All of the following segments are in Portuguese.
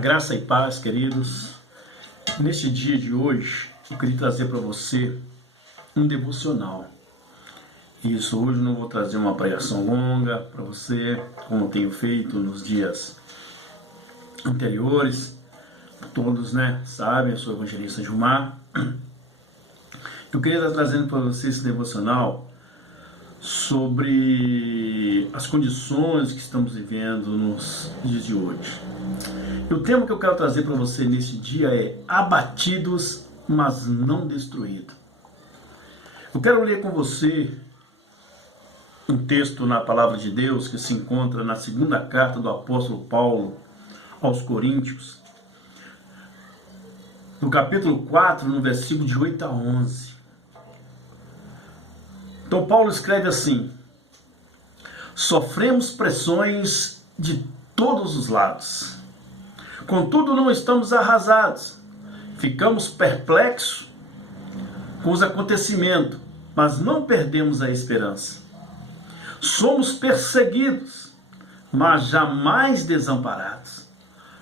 graça e paz, queridos. Neste dia de hoje, eu queria trazer para você um devocional. Isso, hoje não vou trazer uma pregação longa para você, como tenho feito nos dias anteriores. Todos, sabem, eu sou evangelista Gilmar. Eu queria estar trazendo para você esse devocional sobre as condições que estamos vivendo nos dias de hoje. E o tema que eu quero trazer para você nesse dia é abatidos, mas não destruídos. Eu quero ler com você um texto na Palavra de Deus que se encontra na segunda carta do apóstolo Paulo aos Coríntios, no capítulo 4, no versículo de 8 a 11. Então Paulo escreve assim: sofremos pressões de todos os lados, contudo não estamos arrasados, ficamos perplexos com os acontecimentos, mas não perdemos a esperança. Somos perseguidos, mas jamais desamparados,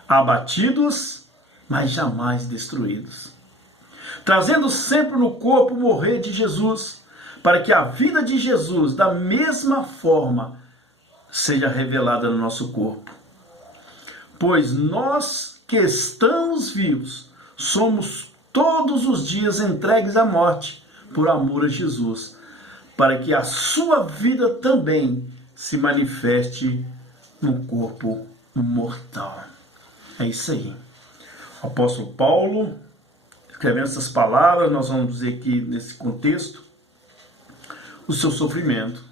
abatidos, mas jamais destruídos, trazendo sempre no corpo o morrer de Jesus, para que a vida de Jesus, da mesma forma, seja revelada no nosso corpo. Pois nós que estamos vivos, somos todos os dias entregues à morte, por amor a Jesus, para que a sua vida também se manifeste no corpo mortal. É isso aí. O apóstolo Paulo, escrevendo essas palavras, nós vamos dizer aqui nesse contexto, o seu sofrimento,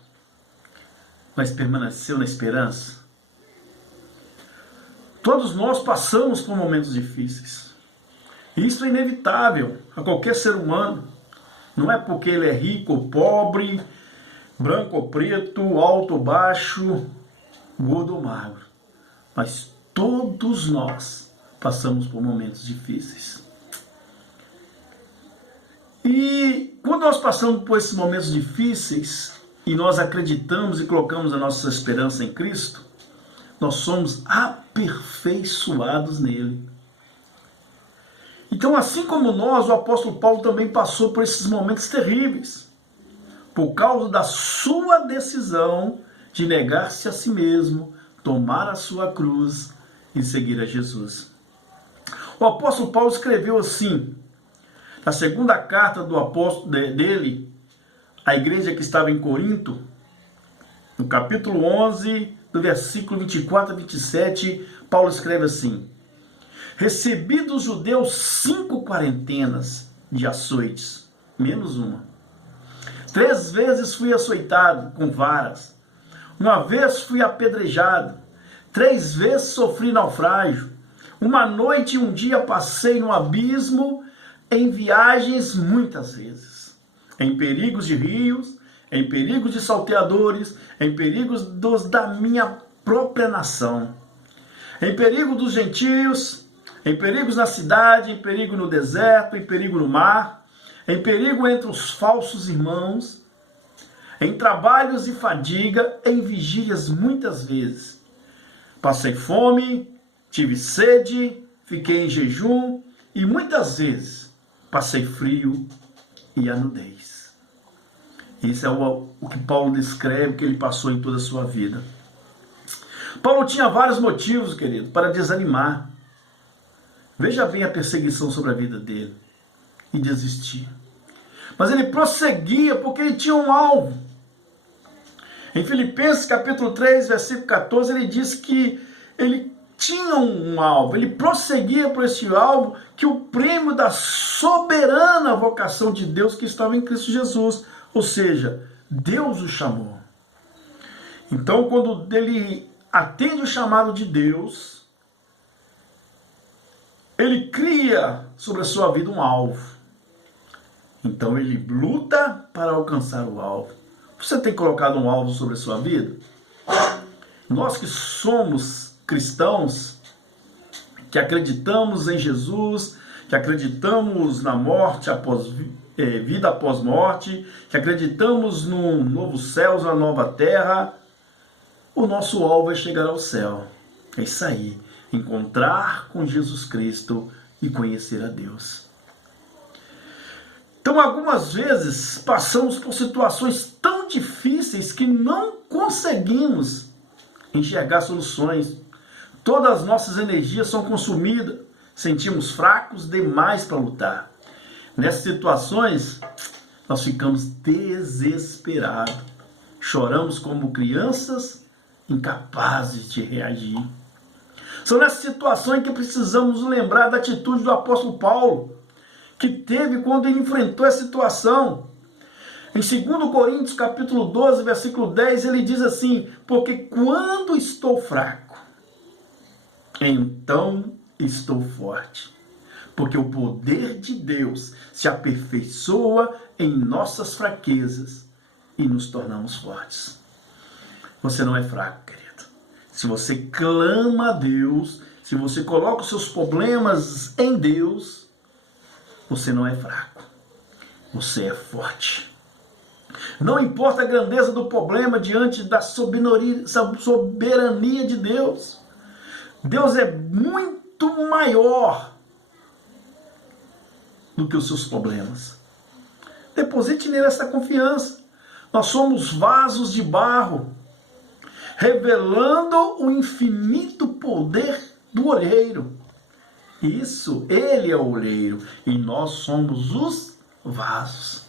mas permaneceu na esperança. Todos nós passamos por momentos difíceis. E isso é inevitável a qualquer ser humano. Não é porque ele é rico ou pobre, branco ou preto, alto ou baixo, gordo ou magro. Mas todos nós passamos por momentos difíceis. E quando nós passamos por esses momentos difíceis e nós acreditamos e colocamos a nossa esperança em Cristo, nós somos aperfeiçoados nele. Então, assim como nós, o apóstolo Paulo também passou por esses momentos terríveis, por causa da sua decisão de negar-se a si mesmo, tomar a sua cruz e seguir a Jesus. O apóstolo Paulo escreveu assim, na segunda carta do apóstolo dele, à igreja que estava em Corinto, no capítulo 11, do versículo 24 a 27, Paulo escreve assim: recebi dos judeus 5 quarentenas de açoites, menos uma. 3 vezes fui açoitado com varas. 1 vez fui apedrejado. 3 vezes sofri naufrágio. 1 noite e 1 dia passei no abismo, em viagens muitas vezes, em perigos de rios, em perigos de salteadores, em perigos da minha própria nação, em perigo dos gentios, em perigos na cidade, em perigo no deserto, em perigo no mar, em perigo entre os falsos irmãos, em trabalhos e fadiga, em vigílias muitas vezes. Passei fome, tive sede, fiquei em jejum e muitas vezes passei frio e a nudez. Isso é o que Paulo descreve que ele passou em toda a sua vida. Paulo tinha vários motivos, querido, para desanimar. Veja bem a perseguição sobre a vida dele e desistir. Mas ele prosseguia porque ele tinha um alvo. Em Filipenses capítulo 3, versículo 14, ele diz que ele tinha um alvo, ele prosseguia por esse alvo, que o prêmio da soberana vocação de Deus que estava em Cristo Jesus, ou seja, Deus o chamou. Então, quando ele atende o chamado de Deus, ele cria sobre a sua vida um alvo. Então, ele luta para alcançar o alvo. Você tem colocado um alvo sobre a sua vida? Nós que somos cristãos, que acreditamos em Jesus, que acreditamos na morte vida após morte, que acreditamos num novo céu, uma nova terra, o nosso alvo é chegar ao céu. É isso aí. encontrar com Jesus Cristo e conhecer a Deus. Então, algumas vezes, passamos por situações tão difíceis que não conseguimos enxergar soluções. Todas as nossas energias são consumidas, sentimos fracos demais para lutar. Nessas situações, nós ficamos desesperados. Choramos como crianças incapazes de reagir. São nessas situações que precisamos lembrar da atitude do apóstolo Paulo, que teve quando ele enfrentou a situação. Em 2 Coríntios, capítulo 12, versículo 10, ele diz assim: porque quando estou fraco, então estou forte. Porque o poder de Deus se aperfeiçoa em nossas fraquezas e nos tornamos fortes. Você não é fraco, querido. Se você clama a Deus, se você coloca os seus problemas em Deus, você não é fraco. Você é forte. Não importa a grandeza do problema diante da soberania de Deus. Deus é muito maior do que os seus problemas. Deposite nele essa confiança. Nós somos vasos de barro, revelando o infinito poder do olheiro. Isso, ele é o olheiro e nós somos os vasos.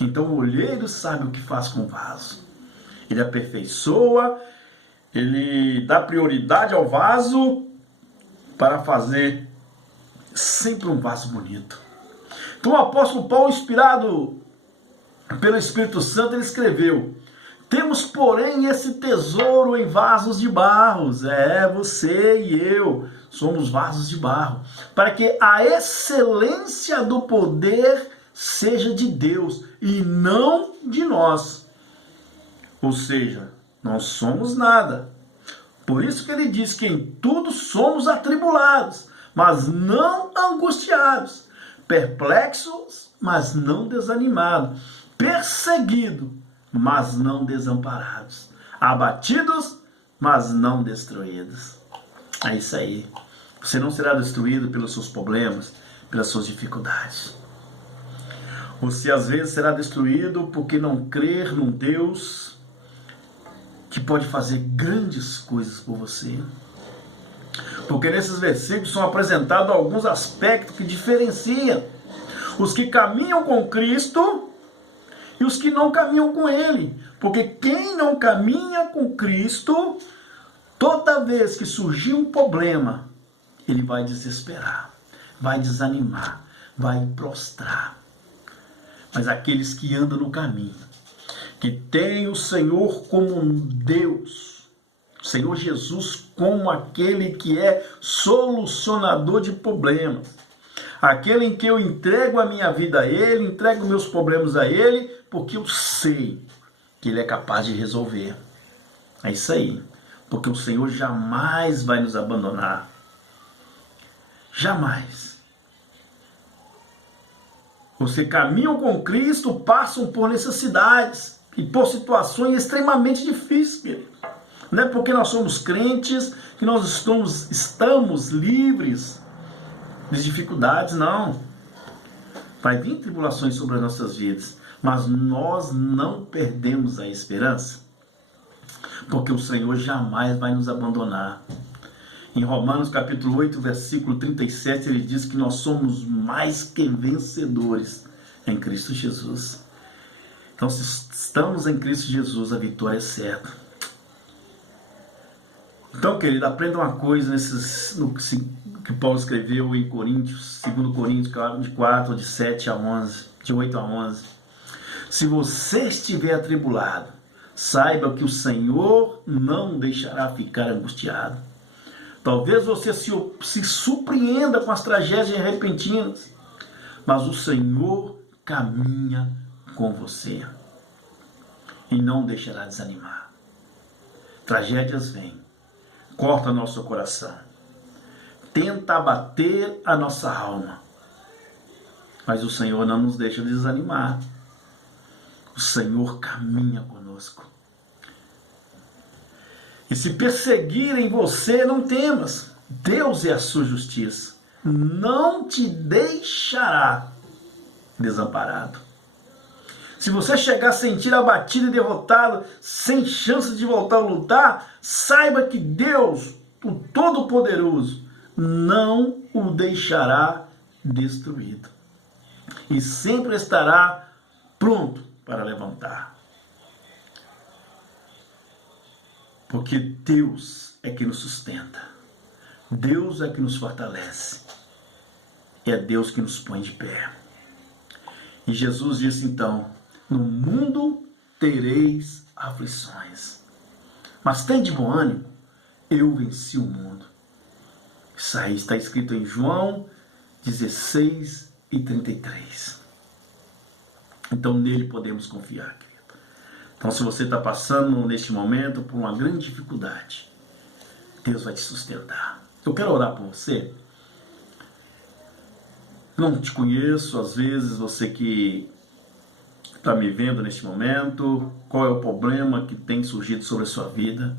Então o olheiro sabe o que faz com o vaso. Ele aperfeiçoa, ele dá prioridade ao vaso para fazer sempre um vaso bonito. Então o apóstolo Paulo, inspirado pelo Espírito Santo, ele escreveu: temos, porém, esse tesouro em vasos de barro. Você e eu somos vasos de barro, para que a excelência do poder seja de Deus e não de nós. Ou seja, não somos nada. Por isso que ele diz que em tudo somos atribulados, mas não angustiados, perplexos, mas não desanimados, perseguidos, mas não desamparados, abatidos, mas não destruídos. É isso aí. Você não será destruído pelos seus problemas, pelas suas dificuldades. Você às vezes será destruído porque não crer num Deus que pode fazer grandes coisas por você. Porque nesses versículos são apresentados alguns aspectos que diferenciam os que caminham com Cristo e os que não caminham com Ele. Porque quem não caminha com Cristo, toda vez que surgir um problema, ele vai desesperar, vai desanimar, vai prostrar. Mas aqueles que andam no caminho, que têm o Senhor como um Deus, o Senhor Jesus como aquele que é solucionador de problemas, aquele em que eu entrego a minha vida a Ele, entrego meus problemas a Ele, porque eu sei que Ele é capaz de resolver. É isso aí. Porque o Senhor jamais vai nos abandonar. Jamais. Você caminham com Cristo, passam por necessidades e por situações extremamente difíceis, querido. Não é porque nós somos crentes que nós estamos livres de dificuldades, não. Vai vir tribulações sobre as nossas vidas, mas nós não perdemos a esperança, porque o Senhor jamais vai nos abandonar. Em Romanos capítulo 8, versículo 37, ele diz que nós somos mais que vencedores em Cristo Jesus. Então, se estamos em Cristo Jesus, a vitória é certa. Então, querido, aprenda uma coisa no que Paulo escreveu em Coríntios, 2 Coríntios 4, de 7 a 11, de 8 a 11. Se você estiver atribulado, saiba que o Senhor não deixará ficar angustiado. Talvez você se surpreenda com as tragédias repentinas, mas o Senhor caminha com você e não deixará desanimar. Tragédias vêm, corta nosso coração, tenta abater a nossa alma, mas o Senhor não nos deixa desanimar. O Senhor caminha conosco. E se perseguirem você, não temas. Deus é a sua justiça. Não te deixará desamparado. Se você chegar a sentir abatido e derrotado, sem chance de voltar a lutar, saiba que Deus, o Todo-Poderoso, não o deixará destruído. E sempre estará pronto para levantar. Porque Deus é que nos sustenta. Deus é que nos fortalece. É Deus que nos põe de pé. E Jesus disse então: no mundo tereis aflições, mas tem de bom ânimo, eu venci o mundo. Isso aí está escrito em João 16:33. Então nele podemos confiar, querido. Então se você está passando neste momento por uma grande dificuldade, Deus vai te sustentar. Eu quero orar por você. Não te conheço, às vezes você que está me vendo neste momento, qual é o problema que tem surgido sobre a sua vida,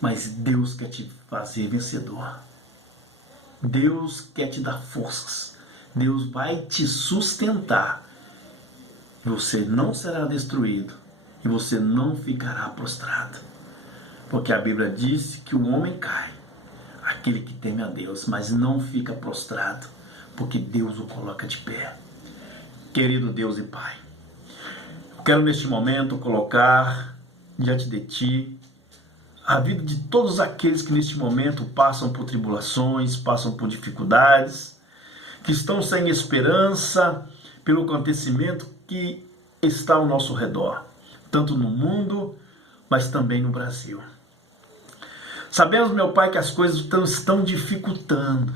mas Deus quer te fazer vencedor. Deus quer te dar forças. Deus vai te sustentar. Você não será destruído e você não ficará prostrado. Porque a Bíblia diz que o homem cai, aquele que teme a Deus, mas não fica prostrado, porque Deus o coloca de pé. Querido Deus e Pai, eu quero neste momento colocar diante de Ti a vida de todos aqueles que neste momento passam por tribulações, passam por dificuldades, que estão sem esperança pelo acontecimento que está ao nosso redor, tanto no mundo, mas também no Brasil. Sabemos, meu Pai, que as coisas estão dificultando,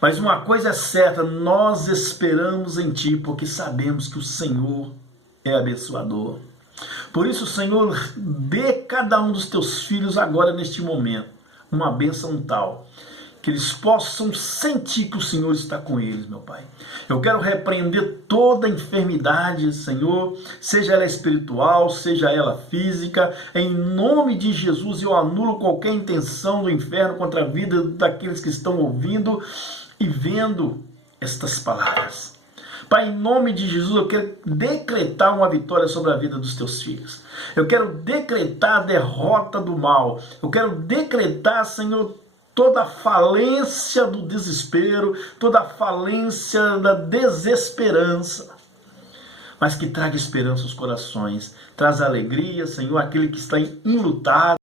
mas uma coisa é certa, nós esperamos em Ti, porque sabemos que o Senhor é abençoador. Por isso, Senhor, dê cada um dos Teus filhos agora, neste momento, uma bênção tal, que eles possam sentir que o Senhor está com eles, meu Pai. Eu quero repreender toda enfermidade, Senhor, seja ela espiritual, seja ela física. Em nome de Jesus, eu anulo qualquer intenção do inferno contra a vida daqueles que estão ouvindo e vendo estas palavras. Pai, em nome de Jesus, eu quero decretar uma vitória sobre a vida dos Teus filhos. Eu quero decretar a derrota do mal. Eu quero decretar, Senhor, toda a falência do desespero, toda a falência da desesperança, mas que traga esperança aos corações, traz alegria, Senhor, aquele que está enlutado.